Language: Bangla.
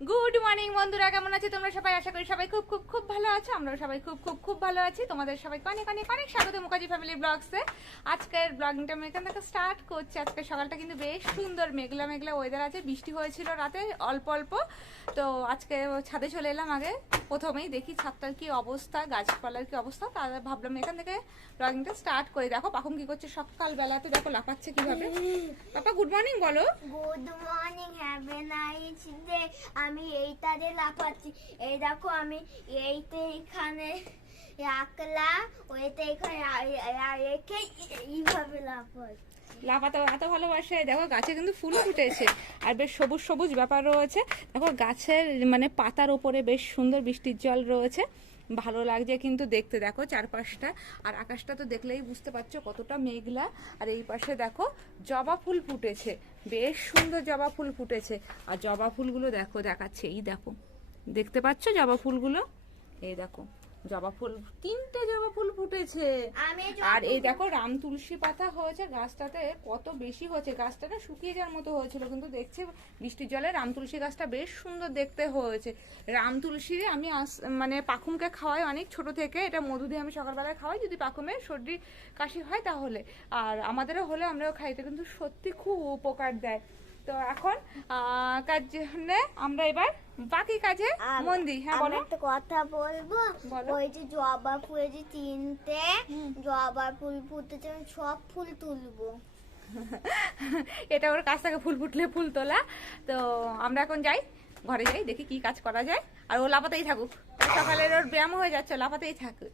গুড মর্নিং বন্ধুরা, কেমন আছো তোমরা সবাই? আশা করি সবাই খুব খুব খুব ভালো আছো। আমরাও সবাই খুব খুব খুব ভালো আছি। তোমাদের সবাইকে অনেক অনেক অনেক স্বাগত মুখার্জি ফ্যামিলি ব্লগসে। আজকের ব্লগিংটা আমি এখান থেকে স্টার্ট করছি। আজকের সকালটা কিন্তু বেশ সুন্দর, মেঘলা মেঘলা ওয়েদার আছে। বৃষ্টি হয়েছিল রাতে অল্প অল্প, তো আজকে ছাদে চলে এলাম। আগে প্রথমেই দেখি ছাদটার কি অবস্থা, গাছপালার কি অবস্থা, তাহলে ভাবলাম এখান থেকে ব্লগিংটা স্টার্ট করে। দেখো পাখুম কি করছে সকালবেলাতে, দেখো লাফাচ্ছে কিভাবে। পাপা গুড মর্নিং বলো। Good morning, have a nice day. আমি এইটাতে লাফাচ্ছি। এই দেখো আমি এইতে এখানে রাখলাম, ওইটা এখানে রেখে এইভাবে লাফাচ্ছি। লাফাতে এত ভালোবাসে। দেখো গাছে কিন্তু ফুল ফুটেছে আর বেশ সবুজ সবুজ ব্যাপার রয়েছে। দেখো গাছের মানে পাতার ওপরে বেশ সুন্দর বৃষ্টির জল রয়েছে, ভালো লাগছে কিন্তু দেখতে। দেখো চারপাশটা, আর আকাশটা তো দেখলেই বুঝতে পারছো কতটা মেঘলা। আর এই পাশে দেখো জবা ফুল ফুটেছে, বেশ সুন্দর জবা ফুল ফুটেছে। আর জবা ফুলগুলো দেখো দেখাচ্ছে, এই দেখো দেখতে পাচ্ছ জবা ফুলগুলো, এই দেখো জবা ফুল, তিনটে জবা ফুল ফুটেছে। আর এই দেখো রাম তুলসী পাতা হয়েছে গাছটাতে, কত বেশি হয়েছে। গাছটা শুকিয়ে যাওয়ার মতো হয়েছিল, কিন্তু দেখছি বৃষ্টির জলে রাম তুলসী গাছটা বেশ সুন্দর দেখতে হয়েছে। রাম তুলসী আমি মানে পাখুমকে খাওয়াই অনেক ছোট থেকে। এটা মধু দিয়ে আমি সকালবেলায় খাওয়াই যদি পাখুমের সর্দি কাশি হয় তাহলে, আর আমাদেরও হলে আমরাও খাই। এটা কিন্তু সত্যি খুব উপকার দেয়। তো এখন কাজ জন্য আমরা এবার বাকি কাজে মন দিই। হ্যাঁ বলো। একটা কথা বলবো। ওই যে জবা ফুল, যে তিনটে জবা ফুল ফুটেছে, আমি সব ফুল তুলবো। এটা ওর কাছ থেকে ফুল ফুটলে ফুল তোলা। তো আমরা এখন যাই, ঘরে যাই, দেখি কি কাজ করা যায়। আর ও লাফাতেই থাকুক, সকালের ওর ব্যায়াম হয়ে যাচ্ছে, লাফাতেই থাকুক।